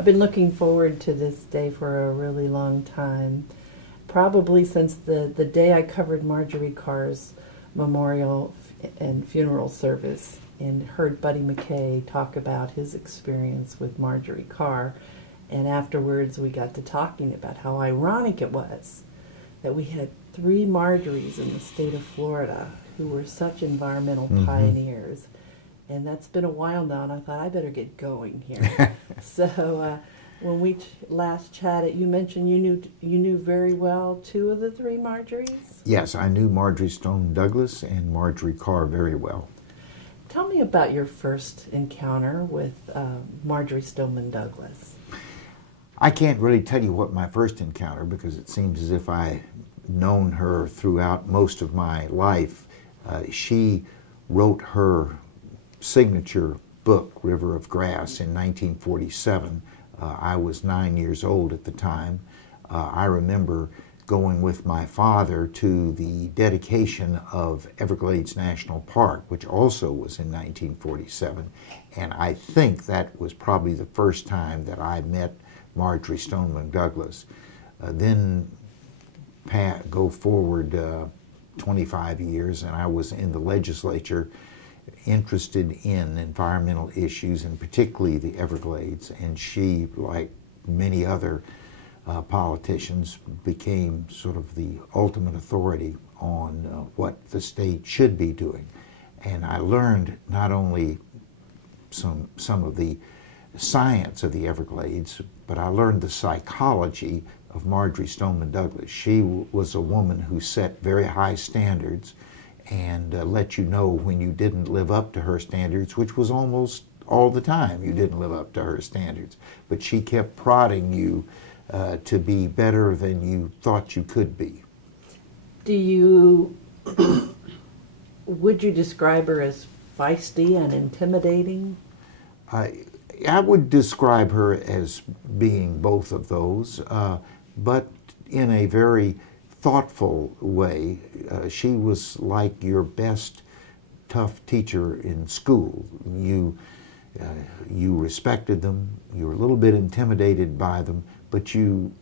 I've been looking forward to this day for a really long time, probably since the day I covered Marjorie Carr's memorial and funeral service and heard Buddy McKay talk about his experience with Marjorie Carr. And afterwards we got to talking about how ironic it was that we had 3 Marjories in the state of Florida who were such environmental pioneers. And that's been a while now, and I thought I better get going here. So when we last chatted, you mentioned you knew very well 2 of the 3 Marjories? Yes, I knew Marjorie Stoneman Douglas and Marjorie Carr very well. Tell me about your first encounter with Marjorie Stoneman Douglas. I can't really tell you what my first encounter, because it seems as if I've known her throughout most of my life. She wrote her signature book, River of Grass, in 1947. I was 9 years old at the time. I remember going with my father to the dedication of Everglades National Park, which also was in 1947, and I think that was probably the first time that I met Marjorie Stoneman Douglas. Then go forward 25 years, and I was in the legislature interested in environmental issues, and particularly the Everglades, and she, like many other politicians, became sort of the ultimate authority on what the state should be doing. And I learned not only some of the science of the Everglades, but I learned the psychology of Marjorie Stoneman Douglas. She was a woman who set very high standards and let you know when you didn't live up to her standards, which was almost all the time you didn't live up to her standards. But she kept prodding you to be better than you thought you could be. Would you describe her as feisty and intimidating? I would describe her as being both of those, but in a very thoughtful way. She was like your best tough teacher in school. You respected them, you were a little bit intimidated by them, but you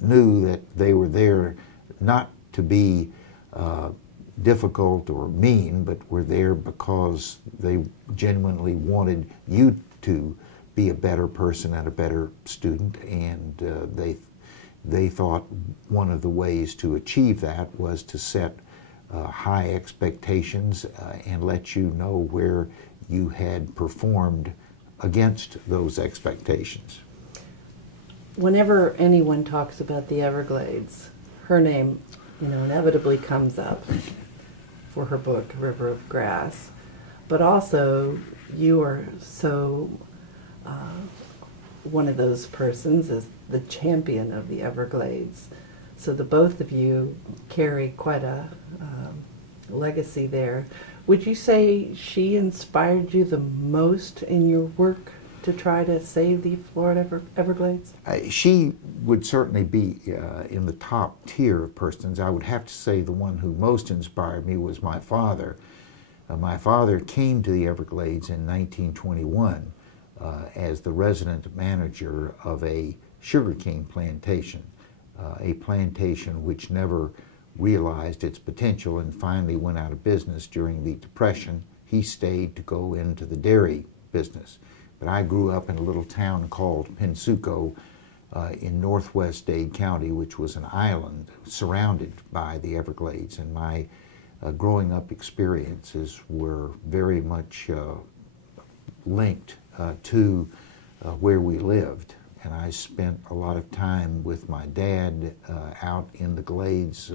knew that they were there not to be difficult or mean, but were there because they genuinely wanted you to be a better person and a better student, and they thought one of the ways to achieve that was to set high expectations and let you know where you had performed against those expectations. Whenever anyone talks about the Everglades, her name, inevitably comes up for her book, River of Grass. But also, you are so one of those persons as the champion of the Everglades. So the both of you carry quite a legacy there. Would you say she inspired you the most in your work to try to save the Florida Everglades? She would certainly be in the top tier of persons. I would have to say the one who most inspired me was my father. My father came to the Everglades in 1921 as the resident manager of a sugarcane plantation, a plantation which never realized its potential and finally went out of business during the Depression. He stayed to go into the dairy business. But I grew up in a little town called Pensuco in northwest Dade County, which was an island surrounded by the Everglades, and my growing up experiences were very much linked to where we lived. And I spent a lot of time with my dad out in the Glades.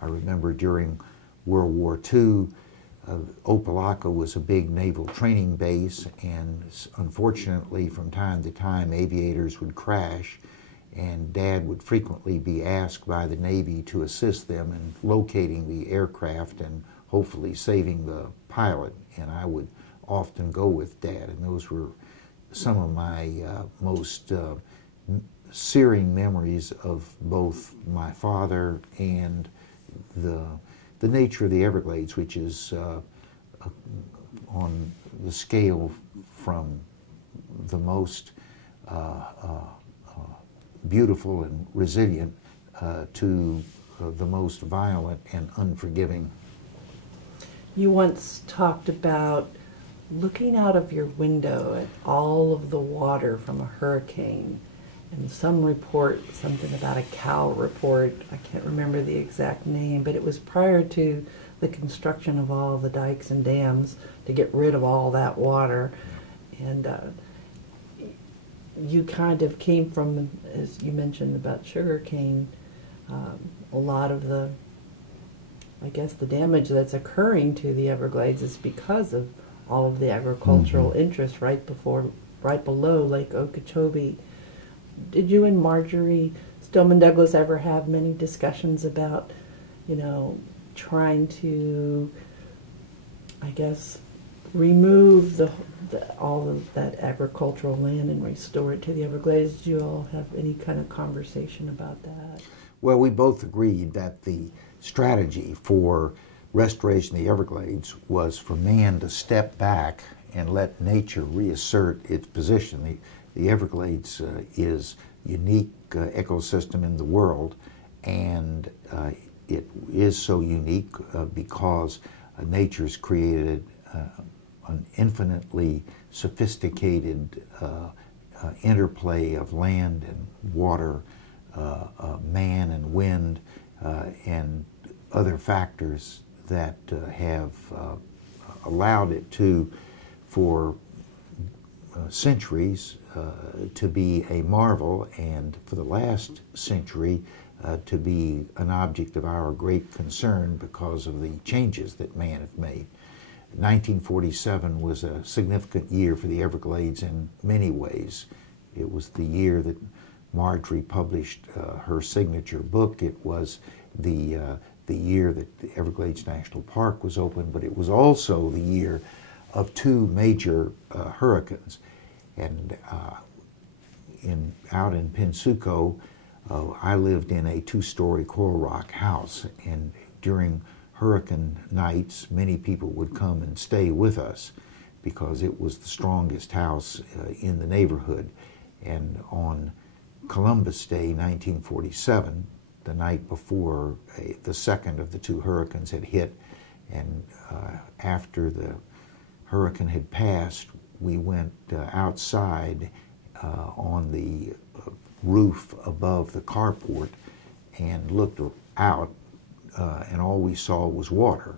I remember during World War II, Opelika was a big naval training base, and unfortunately from time to time aviators would crash, and Dad would frequently be asked by the Navy to assist them in locating the aircraft and hopefully saving the pilot, and I would often go with Dad, and those were some of my most searing memories of both my father and the nature of the Everglades, which is on the scale from the most beautiful and resilient to the most violent and unforgiving. You once talked about looking out of your window at all of the water from a hurricane, and some report, something about a cow report, I can't remember the exact name, but it was prior to the construction of all the dikes and dams to get rid of all that water. And you kind of came from, as you mentioned about sugarcane, a lot of the, I guess, the damage that's occurring to the Everglades is because of all of the agricultural interests right below Lake Okeechobee. Did you and Marjorie Stoneman Douglas ever have many discussions about, trying to, I guess, remove all of that agricultural land and restore it to the Everglades? Did you all have any kind of conversation about that? Well, we both agreed that the strategy for restoration of the Everglades was for man to step back and let nature reassert its position. The Everglades is a unique ecosystem in the world, and it is so unique because nature's created an infinitely sophisticated interplay of land and water, man and wind, and other factors that have allowed it to, for centuries, to be a marvel, and for the last century to be an object of our great concern because of the changes that man has made. 1947 was a significant year for the Everglades in many ways. It was the year that Marjorie published her signature book. It was the year that the Everglades National Park was opened, but it was also the year of two major hurricanes. And out in Pensacola, I lived in a two-story coral rock house, and during hurricane nights, many people would come and stay with us because it was the strongest house in the neighborhood. And on Columbus Day, 1947, the night before the second of the two hurricanes had hit, and after the hurricane had passed, we went outside on the roof above the carport and looked out, and all we saw was water.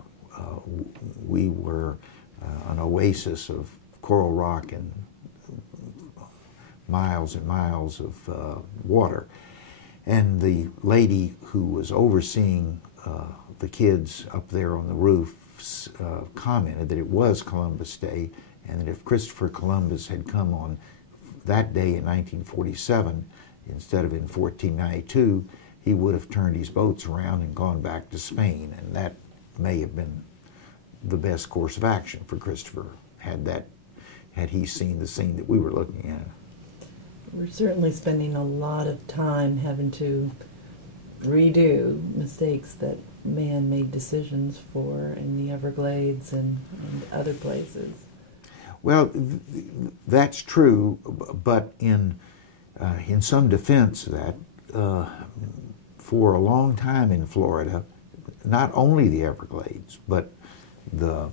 We were an oasis of coral rock and miles of water. And the lady who was overseeing the kids up there on the roof commented that it was Columbus Day, and that if Christopher Columbus had come on that day in 1947 instead of in 1492, he would have turned his boats around and gone back to Spain, and that may have been the best course of action for Christopher had he seen the scene that we were looking at. We're certainly spending a lot of time having to redo mistakes that man made decisions for in the Everglades and other places. Well, that's true, but in some defense of that, for a long time in Florida, not only the Everglades, but the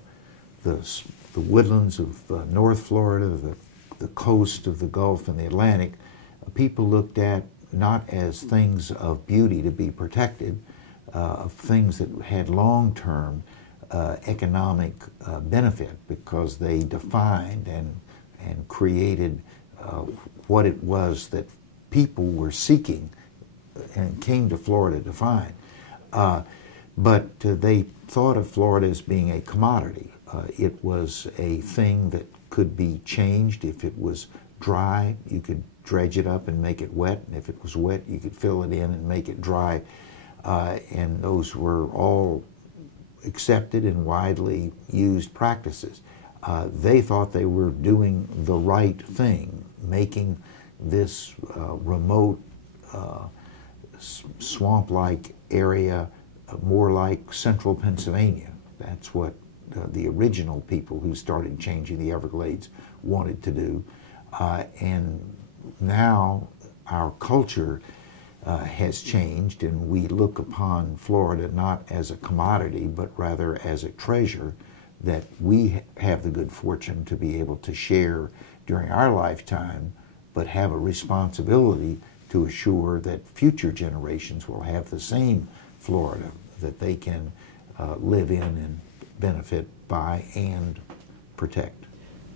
woodlands of North Florida, the coast of the Gulf and the Atlantic, people looked at not as things of beauty to be protected, of things that had long-term economic benefit, because they defined and created what it was that people were seeking and came to Florida to find. But they thought of Florida as being a commodity. It was a thing that could be changed. If it was dry, you could dredge it up and make it wet. And if it was wet, you could fill it in and make it dry. And those were all accepted and widely used practices. They thought they were doing the right thing, making this remote swamp-like area more like central Pennsylvania. That's what the original people who started changing the Everglades wanted to do. And now our culture has changed, and we look upon Florida not as a commodity, but rather as a treasure that we have the good fortune to be able to share during our lifetime, but have a responsibility to assure that future generations will have the same Florida that they can live in and benefit by and protect.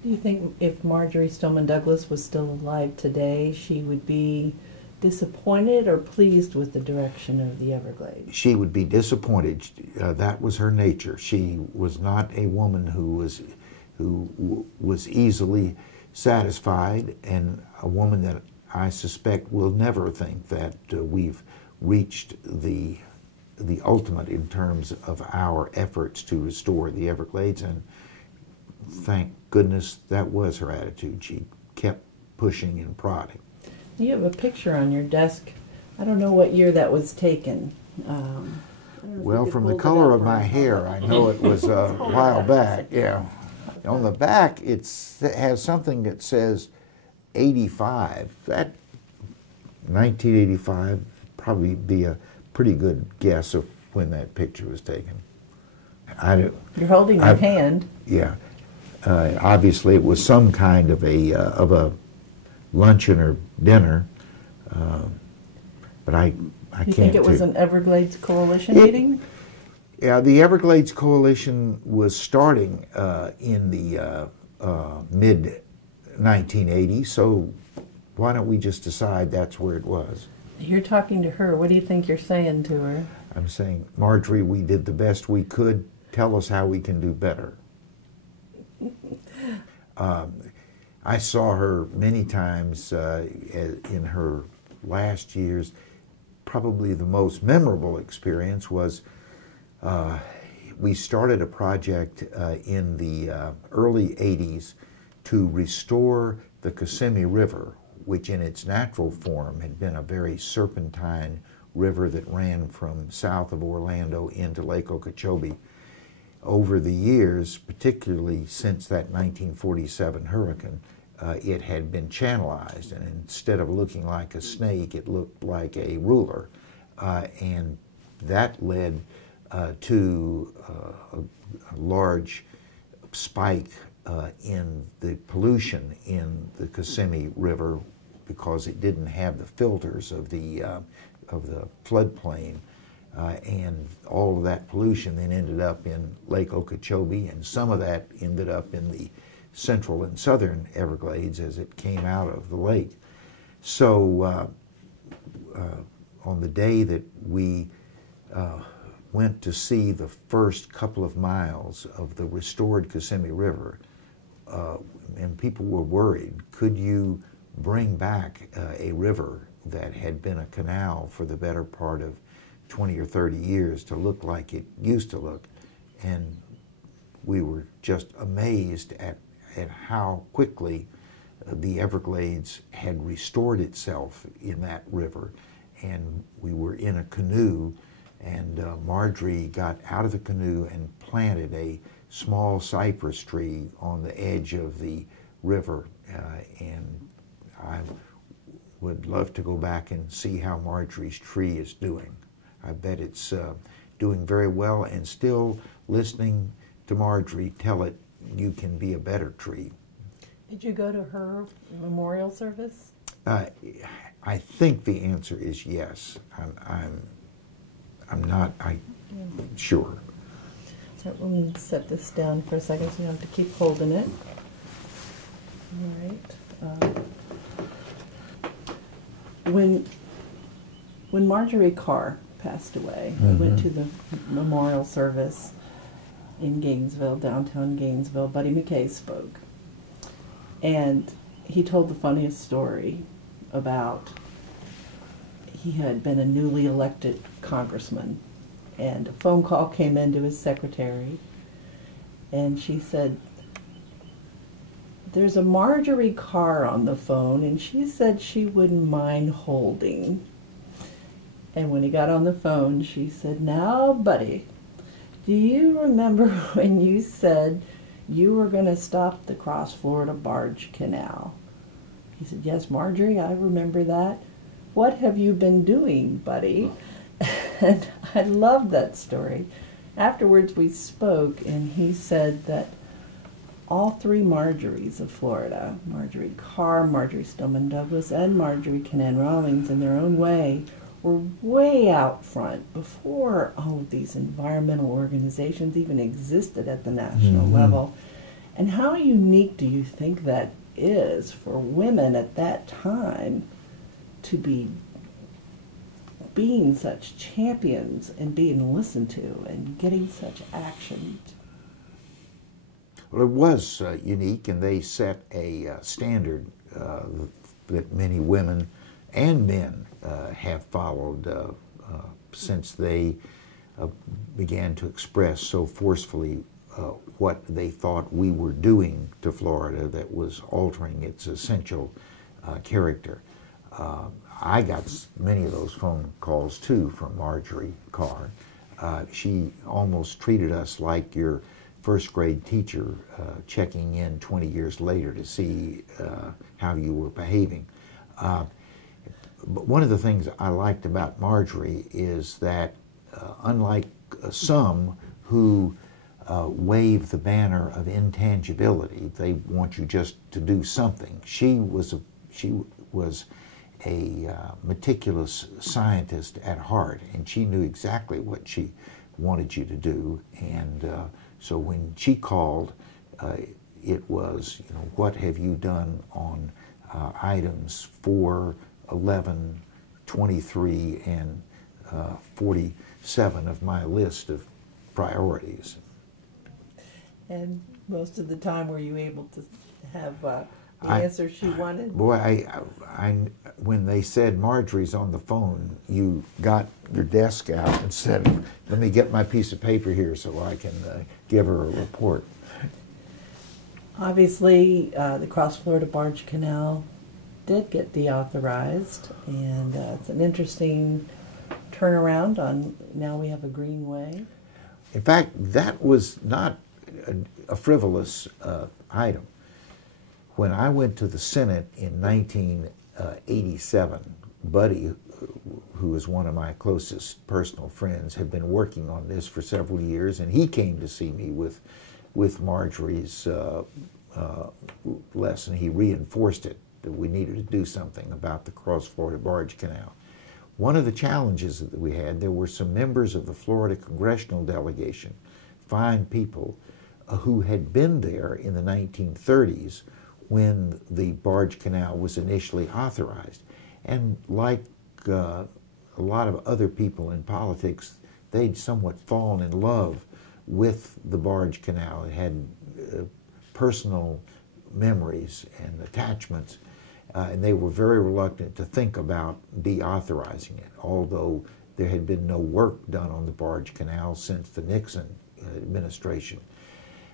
Do you think if Marjorie Stoneman Douglas was still alive today, she would be disappointed or pleased with the direction of the Everglades? She would be disappointed. That was her nature. She was not a woman who was easily satisfied, and a woman that I suspect will never think that we've reached the ultimate in terms of our efforts to restore the Everglades, and thank goodness that was her attitude. She kept pushing and prodding. You have a picture on your desk. I don't know what year that was taken. Well, from the color of my hair, I know it was a while back. Yeah. On the back, it has something that says 85. That 1985 probably be a pretty good guess of when that picture was taken. You're holding your hand. Yeah. Obviously, it was some kind of a luncheon or dinner, but I can't. You think it was an Everglades Coalition meeting? Yeah, the Everglades Coalition was starting in the mid-1980s, so why don't we just decide that's where it was? You're talking to her. What do you think you're saying to her? I'm saying, Marjorie, we did the best we could. Tell us how we can do better. I saw her many times in her last years. Probably the most memorable experience was we started a project in the early 80s to restore the Kissimmee River, which in its natural form had been a very serpentine river that ran from south of Orlando into Lake Okeechobee. Over the years, particularly since that 1947 hurricane, it had been channelized, and instead of looking like a snake, it looked like a ruler. And that led to a large spike in the pollution in the Kissimmee River because it didn't have the filters of the floodplain. And all of that pollution then ended up in Lake Okeechobee, and some of that ended up in the central and southern Everglades as it came out of the lake. So on the day that we went to see the first couple of miles of the restored Kissimmee River, and people were worried, could you bring back a river that had been a canal for the better part of 20 or 30 years to look like it used to look? And we were just amazed at how quickly the Everglades had restored itself in that river. And we were in a canoe, and Marjorie got out of the canoe and planted a small cypress tree on the edge of the river. And I would love to go back and see how Marjorie's tree is doing. I bet it's doing very well, and still listening to Marjorie tell it, you can be a better tree. Did you go to her memorial service? I think the answer is yes. I'm not sure. So let me set this down for a second so you don't have to keep holding it. All right. When Marjorie Carr passed away, I went to the memorial service in Gainesville, downtown Gainesville. Buddy McKay spoke, and he told the funniest story about he had been a newly elected congressman, and a phone call came into his secretary, and she said, "There's a Marjorie Carr on the phone, and she said she wouldn't mind holding." And when he got on the phone, she said, "Now, Buddy, do you remember when you said you were going to stop the Cross Florida Barge Canal?" He said, "Yes, Marjorie, I remember that. What have you been doing, buddy?" And I loved that story. Afterwards we spoke, and he said that all three Marjories of Florida, Marjorie Carr, Marjorie Stoneman Douglas, and Marjorie Kinnan Rawlings, in their own way, were way out front before all of these environmental organizations even existed at the national level. And how unique do you think that is for women at that time to be being such champions and being listened to and getting such action? Well, it was unique, and they set a standard that many women and men have followed since they began to express so forcefully what they thought we were doing to Florida that was altering its essential character. I got many of those phone calls too from Marjorie Carr. She almost treated us like your first grade teacher checking in 20 years later to see how you were behaving. But one of the things I liked about Marjorie is that unlike some who wave the banner of intangibility, they want you just to do something. She was a meticulous scientist at heart, and she knew exactly what she wanted you to do. And so when she called, it was, what have you done on items 4, 11, 23, and 47 of my list of priorities. And most of the time, were you able to have the answer she wanted? Boy, when they said Marjorie's on the phone, you got your desk out and said, "Let me get my piece of paper here so I can give her a report." Obviously, the Cross Florida Barge Canal did get deauthorized, and it's an interesting turnaround on now we have a greenway. In fact, that was not a frivolous item. When I went to the Senate in 1987, Buddy, who is one of my closest personal friends, had been working on this for several years, and he came to see me with Marjorie's lesson. He reinforced it, that we needed to do something about the Cross Florida Barge Canal. One of the challenges that we had, there were some members of the Florida congressional delegation, fine people, who had been there in the 1930s when the barge canal was initially authorized. And like a lot of other people in politics, they'd somewhat fallen in love with the barge canal. It had personal memories and attachments, and they were very reluctant to think about deauthorizing it, although there had been no work done on the barge canal since the Nixon administration.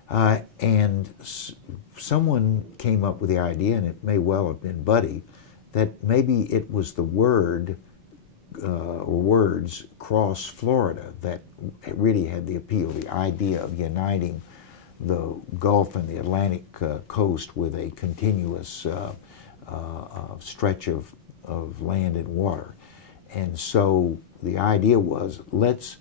And someone came up with the idea, and it may well have been Buddy, that maybe it was the word or words Cross Florida that really had the appeal, the idea of uniting the Gulf and the Atlantic coast with a continuous stretch of land and water. And so the idea was, let's,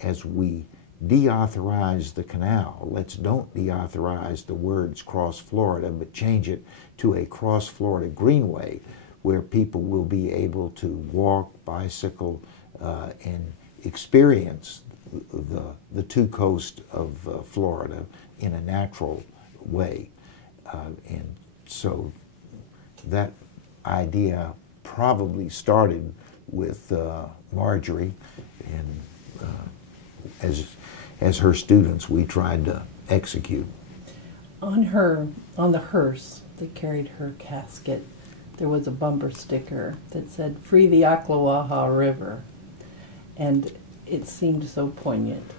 as we deauthorize the canal, let's don't deauthorize the words Cross Florida, but change it to a Cross Florida Greenway, where people will be able to walk, bicycle, and experience the two coasts of Florida in a natural way. And so that idea probably started with Marjorie, and as her students, we tried to execute. On the hearse that carried her casket, there was a bumper sticker that said, "Free the Ocklawaha River." And it seemed so poignant.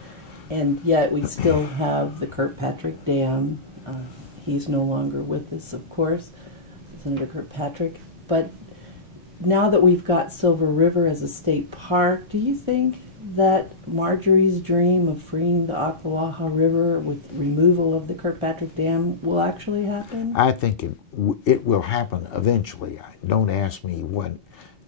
And yet we still have the Kirkpatrick Dam. He's no longer with us, of course, Senator Kirkpatrick. But now that we've got Silver River as a state park, do you think that Marjorie's dream of freeing the Ocklawaha River with removal of the Kirkpatrick Dam will actually happen? I think it will happen eventually. Don't ask me what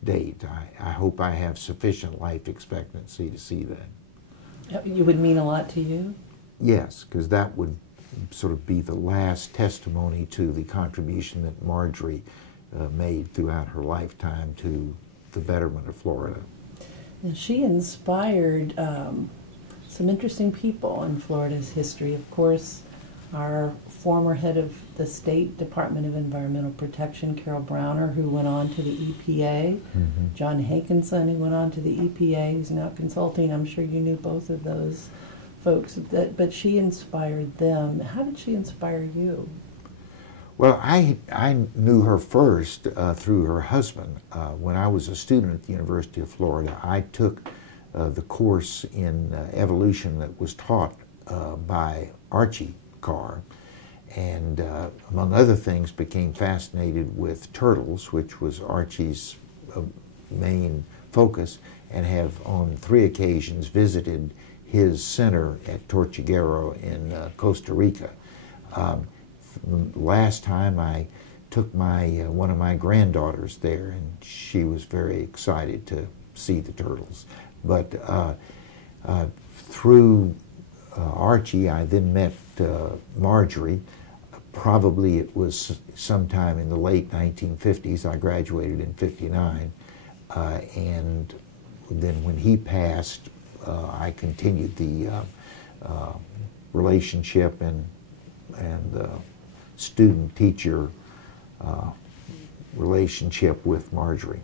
date. I hope I have sufficient life expectancy to see that. You would mean a lot to you? Yes, because that would sort of be the last testimony to the contribution that Marjorie made throughout her lifetime to the betterment of Florida. And she inspired some interesting people in Florida's history. Of course, our former head of the State Department of Environmental Protection, Carol Browner, who went on to the EPA, John Hankinson, who went on to the EPA, who's now consulting. I'm sure you knew both of those folks, but she inspired them. How did she inspire you? Well, I knew her first through her husband. When I was a student at the University of Florida, I took the course in evolution that was taught by Archie Carr, and among other things became fascinated with turtles, which was Archie's main focus, and have on 3 occasions visited his center at Tortuguero in Costa Rica. Last time I took one of my granddaughters there, and she was very excited to see the turtles. But through Archie, I then met Marjorie. Probably it was sometime in the late 1950s. I graduated in '59, and then when he passed, I continued the relationship and student-teacher relationship with Marjorie.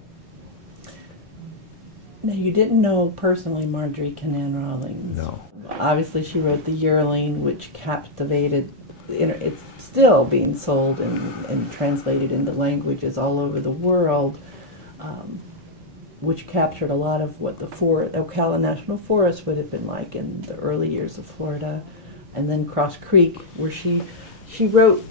Now, you didn't know personally Marjorie Kinnan Rawlings. No. Obviously, she wrote The Yearling, which captivated, it's still being sold and translated into languages all over the world, which captured a lot of what the Ocala National Forest would have been like in the early years of Florida. And then Cross Creek, where she wrote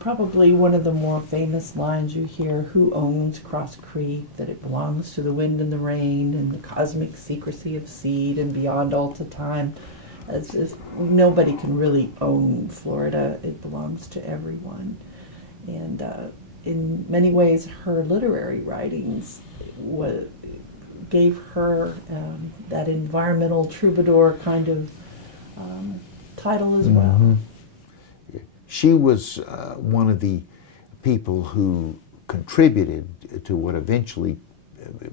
probably one of the more famous lines you hear, who owns Cross Creek, that it belongs to the wind and the rain and the cosmic secrecy of seed and beyond all to time. As if nobody can really own Florida, it belongs to everyone. And in many ways, her literary writings gave her that environmental troubadour kind of title as well. Mm-hmm. She was one of the people who contributed to what eventually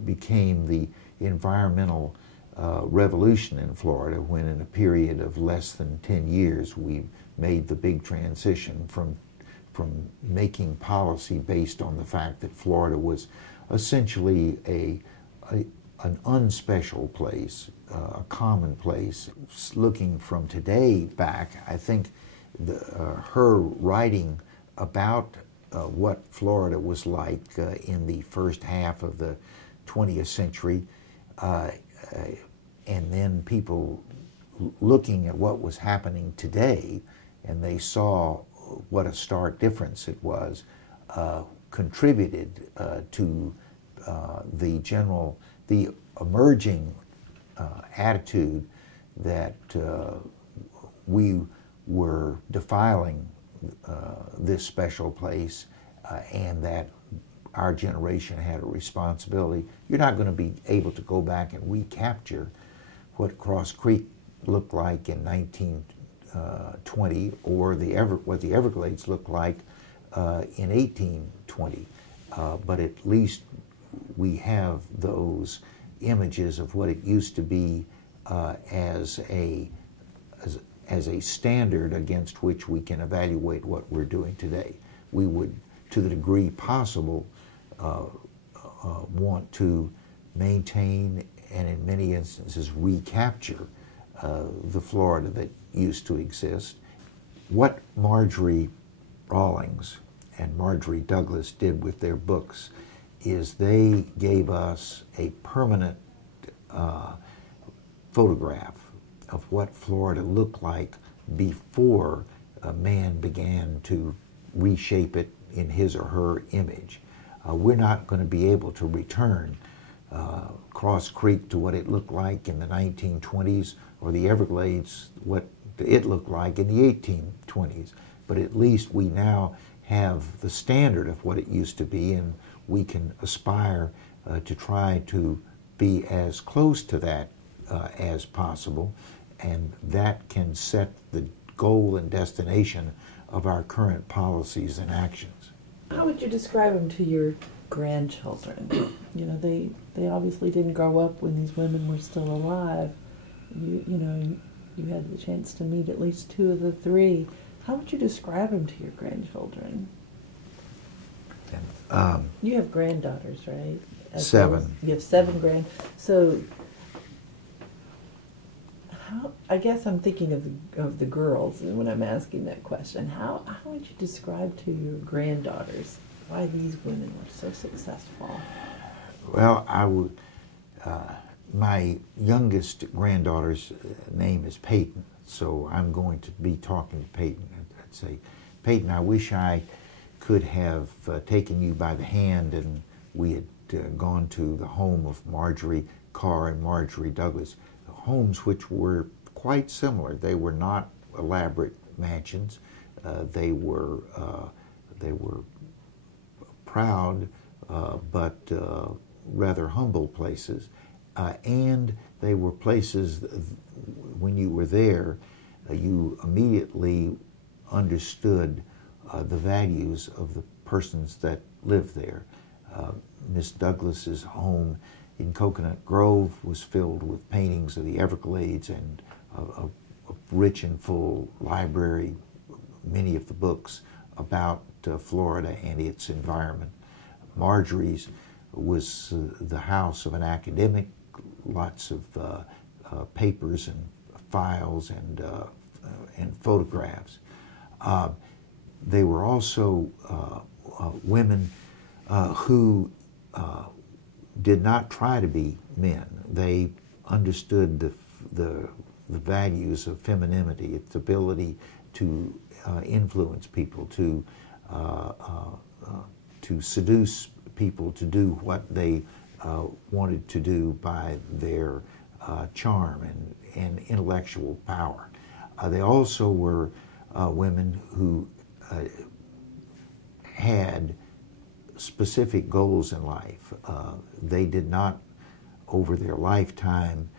became the environmental revolution in Florida, when in a period of less than 10 years we made the big transition from making policy based on the fact that Florida was essentially an unspecial place, a common place. Looking from today back, I think her writing about what Florida was like in the first half of the 20th century, and then people looking at what was happening today, and they saw what a stark difference it was, contributed to the emerging attitude that we were defiling this special place, and that our generation had a responsibility. You're not going to be able to go back and recapture what Cross Creek looked like in 1920 or what the Everglades looked like in 1820, but at least we have those images of what it used to be as a standard against which we can evaluate what we're doing today. We would, to the degree possible, want to maintain and in many instances recapture the Florida that used to exist. What Marjorie Rawlings and Marjorie Douglas did with their books is they gave us a permanent photograph of what Florida looked like before man began to reshape it in his or her image. We're not going to be able to return Cross Creek to what it looked like in the 1920s, or the Everglades what it looked like in the 1820s. But at least we now have the standard of what it used to be, and we can aspire to try to be as close to that as possible, and that can set the goal and destination of our current policies and actions. How would you describe them to your grandchildren? You know, they obviously didn't grow up when these women were still alive. You know, you had the chance to meet at least two of the three. How would you describe them to your grandchildren? You have granddaughters, right? Seven. You have 7 So, I guess I'm thinking of the girls when I'm asking that question. How would you describe to your granddaughters why these women were so successful? Well, I would. My youngest granddaughter's name is Peyton, so I'm going to be talking to Peyton. I'd say, Peyton, I wish I could have taken you by the hand and we had gone to the home of Marjorie Carr and Marjorie Douglas, homes which were quite similar. They were not elaborate mansions. They were proud but rather humble places, and they were places when you were there, you immediately understood the values of the persons that lived there. Miss Douglas's home in Coconut Grove was filled with paintings of the Everglades and a rich and full library, many of the books about Florida and its environment. Marjorie's was the house of an academic, lots of papers and files and photographs. They were also women who did not try to be men. They understood the values of femininity, its ability to influence people, to seduce people to do what they wanted to do by their charm and intellectual power. They also were women who had specific goals in life. They did not, over their lifetime,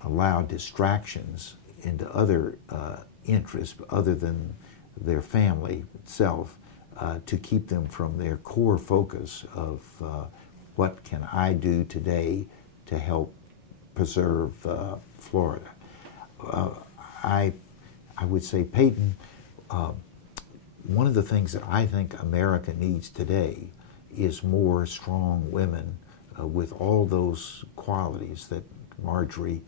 allow distractions into other interests other than their family itself to keep them from their core focus of what can I do today to help preserve Florida. I would say, Peyton, one of the things that I think America needs today is more strong women with all those qualities that Marjorie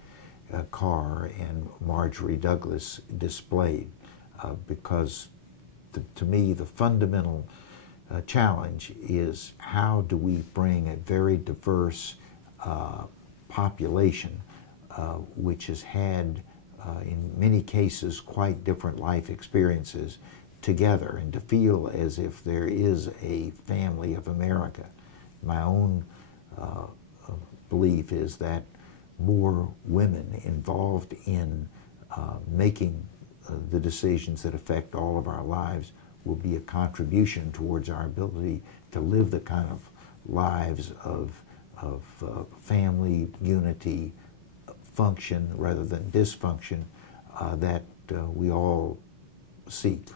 Carr and Marjorie Douglas displayed, because to me the fundamental challenge is how do we bring a very diverse population which has had in many cases quite different life experiences together, and to feel as if there is a family of America. My own belief is that more women involved in making the decisions that affect all of our lives will be a contribution towards our ability to live the kind of lives of family unity, function rather than dysfunction that we all seek.